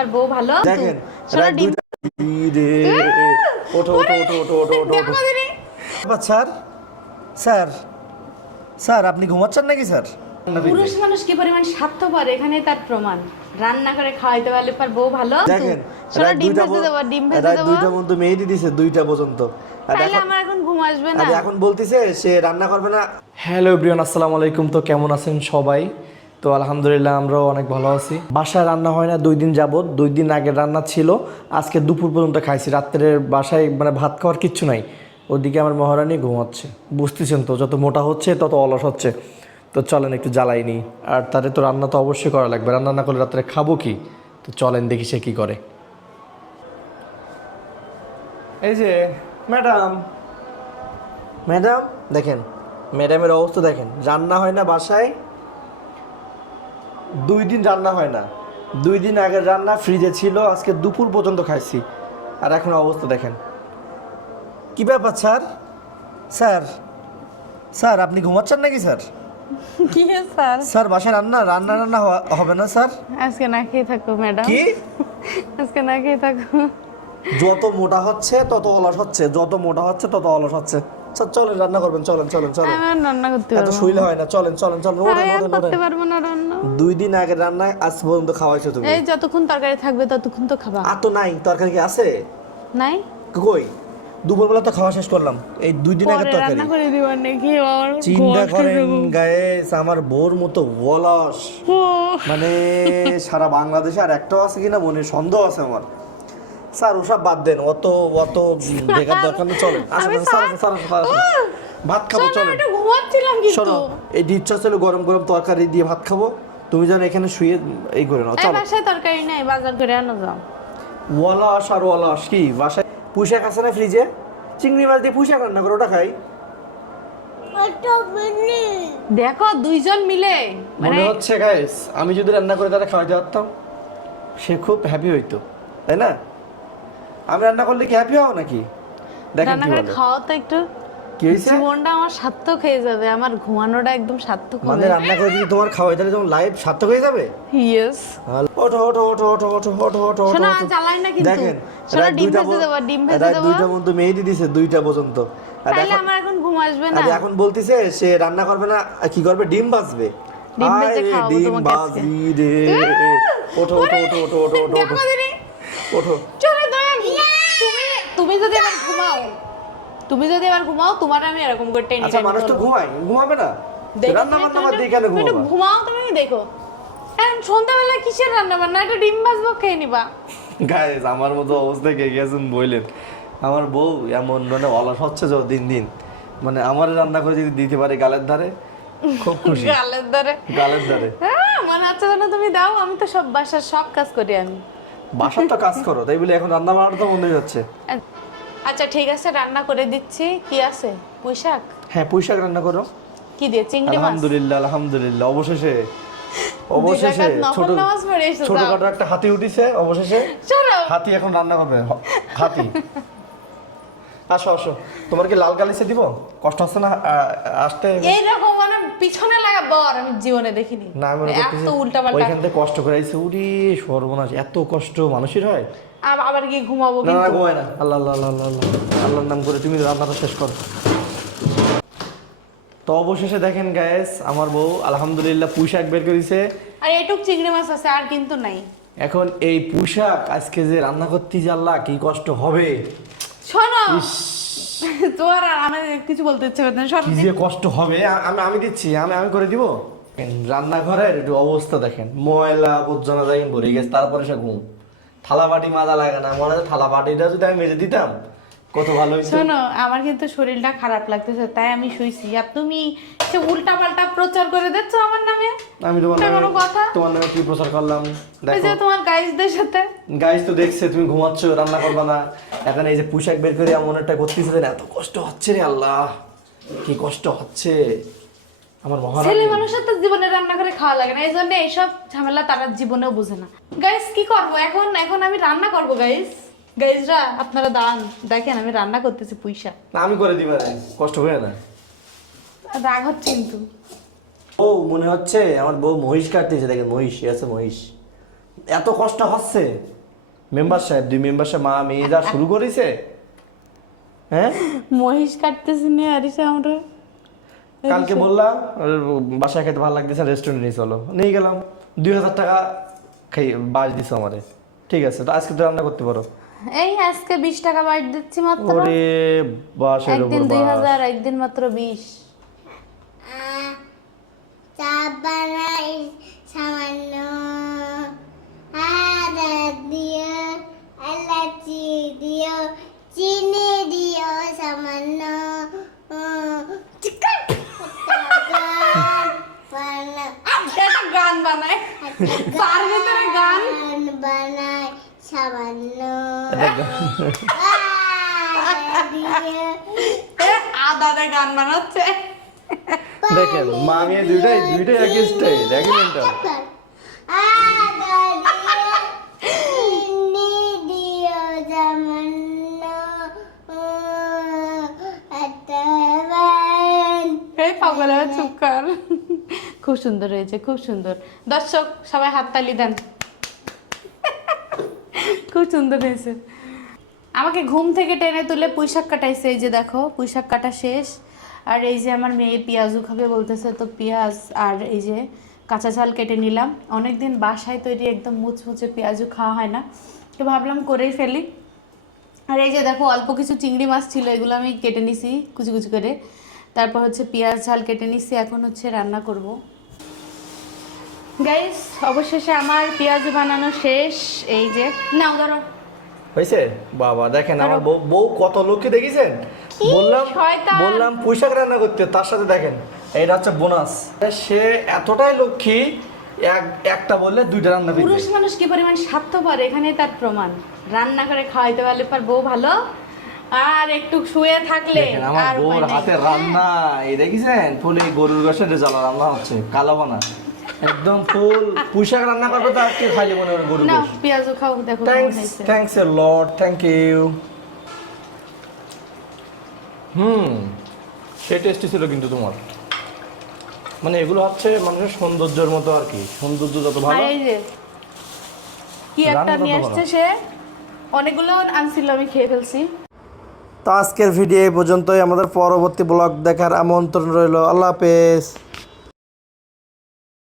পার বউ ভালো দেখেন সোনা ডিম ওঠো ওঠো ওঠো ওঠো ওঠো ওঠো ওঠো স্যার স্যার স্যার আপনি ঘুমাচ্ছেন নাকি স্যার? পুরুষ মানুষ কি পরিমাণ স্বার্থপর এখানে তার প্রমাণ। রান্না করে খাওয়াইতে পারলে পার বউ ভালো দেখেন সোনা ডিম ভেজে দেবো ডিম ভেজে দেবো। দুইটা মতো মেহেদি দিছে 2টা পর্যন্ত। তাহলে আমার এখন ঘুম আসবে না। এখন বলতিছে সে রান্না করবে না। হ্যালো এভরিওয়ান, আসসালামু আলাইকুম। তো কেমন আছেন সবাই? তো আলহামদুলিল্লাহ আমরাও অনেক ভালো আছি। বাসায় রান্না হয় না 2 দিন যাবত, 2 দিন আগে রান্না ছিল, আজকে দুপুর পর্যন্ত খাইছি। রাত্রের বাসায় মানে ভাত খাওয়ার কিচ্ছু নাই। ওদিকে আমার মহারানী ঘুমাচ্ছে। বুঝতেছেন তো, যত মোটা হচ্ছে তত অলস হচ্ছে। তো চলেন একটু জ্বালাই নিই। আর তারে তো রান্না তো অবশ্যই করা লাগবে, রান্না না করলে রাত্রে খাবো কি? তো চলেন দেখি সে কী করে। এই যে ম্যাডাম, ম্যাডাম দেখেন, ম্যাডামের অবস্থা দেখেন। রান্না হয় না বাসায়, 2 দিন রান্না হয় না। 2 দিন আগের রান্না ফ্রিজে ছিল, আজকে দুপুর পর্যন্ত খাইছি। আর এখন অবস্থা দেখেন। কি ব্যাপার স্যার? স্যার স্যার আপনি ঘুমাচ্ছেন নাকি স্যার? কি স্যার? স্যার বাসায় রান্না রান্না রান্না হবে না স্যার? আজকে না খেয়ে থাকো ম্যাডাম। কি? আজকে না খেয়ে থাকো। যত মোটা হচ্ছে তত অলস হচ্ছে, যত মোটা হচ্ছে তত অলস হচ্ছে। স্যার চলেন রান্না করবেন, চলেন চলেন চলেন। আমি আর রান্না করতে এত পারবো না। শুইলে হয় না, চলেন চলেন চলেন। ওঠেন আমি আর ওঠেন করতে ওঠেন। পারবো না রান্না। 2 দিন আগের রান্না আজ পর্যন্ত খাওয়াইছো তুমি। এই যতক্ষণ তরকারি থাকবে ততক্ষণ তো খাবা। আর তো নাই, তরকারি কি আছে? নাই কই? দুপুরবেলা তো খাওয়া শেষ করলাম, এই 2 দিন আগের পরে তরকারি। রান্না করে দিবার নাকি আর চিন্তা করেন গায়েস, আমার বোর মতো অলস মানে সারা বাংলাদেশে আর একটাও আছে কিনা মনে সন্দেহ আছে আমার। স্যার ওসব বাদ দেন, অত অত দেখার দরকার নেই। চলেন আসেন স্যার স্যার স্যার, ভাত খাবো চলেন। একটু ঘুমাচ্ছিলাম কিন্তু। শোনো, এই ইচ্ছা ছিল গরম গরম তরকারি দিয়ে ভাত খাবো, তুমি যেন এখানে শুয়ে এই করে নাও। এই চলো। বাসায় তরকারি নাই, বাজার করে আনো যাও। অলস আর অলস। কি বাসায় পুঁইশাক আছে না ফ্রিজে? চিংড়ি মাছ দিয়ে পুঁইশাক রান্না করে ওটা খাই। দেখো দুইজন মিলে মানে মনে হচ্ছে গাইস, আমি যদি রান্না করে তারা খাওয়াতে পারতাম, সে খুব হ্যাপি হইতো, তাই না? আমি রান্না করলে কি হ্যাপি হও নাকি? দেখেন রান্না কি করে বলে। খাওয়া তো একটু কি হইছে? জীবনটা আমার সার্থক হয়ে যাবে, আমার ঘুমানোটা একদম সার্থক মানে হবে। রান্না করে যদি তোমার খাওয়াই তাহলে তোমার লাইফ সার্থক হয়ে যাবে। ইয়েস। ওঠো ওঠো ওঠো ওঠো ওঠো ওঠো ওঠো শোনো ওঠো। জ্বালাই না কিন্তু। দেখেন শোনো ডিম ভেজে দেবো ডিম ভেজে দেবো। 2টা পর্যন্ত মেহেদি দিছে 2টা পর্যন্ত। আর তাহলে এখন আমার এখন ঘুম আসবে না। এখন বলতিছে সে রান্না করবে না, কি করবে? ডিম ভাজবে। ডিম ভেজে আয় রে, খাওয়াবো ডিম তোমাকে আজকে। ভাজি রে। ওঠো ওঠো ওঠো ওঠো ওঠো ওঠো দেখো দিদি, ওঠো। চলো তুমি তুমি যদি এবার ঘুমাও, তুমি যদি এবার ঘুমাও তোমার আমি এরকম করে টেনে আচ্ছা মানুষ তো ঘুমায়, ঘুমাবে না? রান্না বান্না বাদ দিয়ে কেন ঘুমাবা? ঘুমাও তুমি, দেখো এখন সন্ধ্যাবেলা কিসের রান্না বান্না, একটা ডিম ভাজবো খেয়ে নিবা। গাইস আমার মতো অবস্থা কে গেছেন বললেন। আমার বউ এমন মানে অলস হচ্ছে যে দিন দিন, মানে আমার রান্না করে যদি দিতে পারে গালের ধারে, খুব খুশি। গালের ধরে গালের ধারে হ্যাঁ, মনে হচ্ছে যেন তুমি দাও, আমি তো সব বাসার সব কাজ করি আমি। বাসার তো কাজ করো, তাই বলে এখন রান্না বান্নাটা তো মনে যাচ্ছে। আচ্ছা ঠিক আছে, রান্না করে দিচ্ছি। কি আছে? পুঁইশাক। হ্যাঁ পুঁইশাক রান্না করো। কি দিয়ে? চিংড়ি মাছ। আলহামদুলিল্লাহ আলহামদুলিল্লাহ, অবশেষে দুই রাকাত নফল নামাজ পড়ে এসো, যাও। ছোটখাটো একটা হাতি উঠিছে অবশেষে। চলো। হাতি এখন রান্না করবে, হাতি। আসো আসো, তোমার কি লাল গালিচা দিব? কষ্ট হচ্ছে না আসতে? এইরকম মানে পিছনে লাগা বর আমি জীবনে দেখিনি। না আমি মনে করতেছি এত উল্টা পাল্টা। ওইখান থেকে কষ্ট করে আইছে। উরি সর্বনাশ, এত কষ্ট মানুষের হয়? আবার কি ঘুমাবো না না কিন্তু। ঘুমায় না। আল্লাহ আল্লাহ আল্লাহ আল্লাহ আল্লাহ, আল্লাহর নাম করে তুমি রান্নাটা শেষ করো। তো অবশেষে দেখেন গায়েস, আমার বউ আলহামদুলিল্লাহ পুঁইশাক বের করে দিছে। আর এটুক চিংড়ি মাছ আছে, আর কিন্তু নাই। এখন এই পুঁইশাক আজকে যে রান্না করতে জানলা কি কষ্ট হবে। শোনো, তোমার আর আমি কিছু বলতে ইচ্ছে করতে না, সব কি যে কষ্ট হবে। আমি দিচ্ছি, আমি করে দিব। রান্নাঘরের একটু অবস্থা দেখেন, ময়লা আবর্জনা দেখেন ভরে গেছে, তারপরে সে ঘুম। থালা বাটি মাজা লাগে না, মনে হয় থালা বাটিটা যদি আমি মেজে দিতাম কত ভালো হইতো। শোনো, আমার কিন্তু শরীরটা খারাপ লাগতেছে, তাই আমি শুইছি। আর তুমি সে উল্টা পাল্টা প্রচার করে দিচ্ছ আমার নামে। আমি তোমার এটা নামে কোনো কথা? তোমার নামে কি প্রচার করলাম? এই যে দেখো তোমার গাইজদের সাথে। গাইস তো দেখছে তুমি ঘুমাচ্ছ, রান্না করবা না। এখন এই যে পুঁইশাক বের করে এমন একটা করতেছে, এত কষ্ট হচ্ছে রে আল্লাহ, কি কষ্ট হচ্ছে আমার মহারানী। ছেলে মানুষের তো জীবনে রান্না করে খাওয়া লাগে না, এই জন্য এইসব ঝামেলা তারা জীবনেও বোঝে না। গাইস কি করবো এখন? এখন আমি রান্না করবো গাইজরা আপনারা দান দেখেন আমি রান্না করতেছি পুঁইশাক। না আমি করে দিবা না, কষ্ট করে না। রাগ হচ্ছে কিন্তু। ও মনে হচ্ছে আমার বউ মহিষ কাটতেছে, দেখেন মহিষ আছে, মহিষ এত কষ্ট হচ্ছে মেম্বার সাহেব, 2 মেম্বার সাহেব মা মেয়ে যা শুরু করেছে। হ্যাঁ, মহিষ কাটতেছি নিয়ে আরিসা আমরা। কালকে বললাম বাসায় খেতে ভালো লাগতেছে, রেস্টুরেন্টে নিয়ে চলো, নিয়ে গেলাম। 2000 টাকা খাই বাস দিছো আমারে। ঠিক আছে, তো আজকে তো রান্না করতে পারো। এই আজকে 20 টাকা বাড়ি দিচ্ছি মাত্র। ওরে বাসের একদিন উপর 2000, একদিন মাত্র 20। চা বানাই সামান্য আদা দিও, এলাচি দিও, চিনি দিও সামান্য। চিকেন এটা গান বানায়, তার ভিতরে গান। বানাই সামান্য এ আদারে গান বানাচ্ছে। দেখেন মা মেয়ে দুইটাই একই স্টাইল, একই মেন্টাল। আদা দিও, চিনি দিও সামান্য। এই পাগল চুপ কর। খুব সুন্দর হয়েছে, খুব সুন্দর। দর্শক সবাই হাততালি দেন। খুব সুন্দর হয়েছে। আমাকে ঘুম থেকে টেনে তুলে পুঁইশাক কাটাইছে। এই যে দেখো পুঁইশাক কাটা শেষ। আর এই যে আমার মেয়ে পেঁয়াজু খাবে বলতেছে, তো পেঁয়াজ আর এই যে কাঁচা ঝাল কেটে নিলাম। অনেকদিন বাসায় তৈরি একদম মুচমুচে পেঁয়াজু খাওয়া হয় না, তো ভাবলাম করেই ফেলি। আর এই যে দেখো অল্প কিছু চিংড়ি মাছ ছিল, এগুলো আমি কেটে নিছি কুচি কুচি করে। তারপর হচ্ছে পেঁয়াজ ঝাল কেটে নিছি, এখন হচ্ছে রান্না করব। গাইস অবশেষে আমার পেঁয়াজ বানানো শেষ। এই যে নাও ধরো। হয়েছে বাবা, দেখেন আমার বউ কত লোককে দেখেছেন। শয়তান। বললাম পুঁইশাক রান্না করতে, তার সাথে দেখেন এটা হচ্ছে বোনাস। সে এতটাই লক্ষ্মী, একটা বললে 2টা রান্না করে পুরুষ মানুষ কি পরিমাণ স্বার্থপর এখানে তার প্রমাণ। রান্না করে খাওয়াইতে পারলে পর বউ ভালো, আর একটু শুয়ে থাকলে দেখেন আমার আর বউর উপায় নাই। হাতে রান্না, এই দেখেছেন ফুলে গরুর গোশে রেজালা রান্না হচ্ছে, কালো বানা একদম ফুল। পুঁইশাক রান্না করবে তো আজকে খাইলে মনে হয় গরুর নাও গোশ। পেঁয়াজও খাও, দেখো কেমন হয়েছে। Thanks a lot, thank you. সে টেস্টি ছিল কিন্তু তোমার, মানে এগুলো হচ্ছে মানুষের সৌন্দর্যের মতো আর কি, সৌন্দর্য যত আর ভালো। এই যে কি একটা রান্না নিয়ে কত আসছে ভালো। সে, অনেকগুলো আনছিল, আমি খেয়ে ফেলছি। তো আজকের ভিডিও এই পর্যন্তই। আমাদের পরবর্তী ব্লগ দেখার আমন্ত্রণ রইল। আল্লাহ হাফেজ।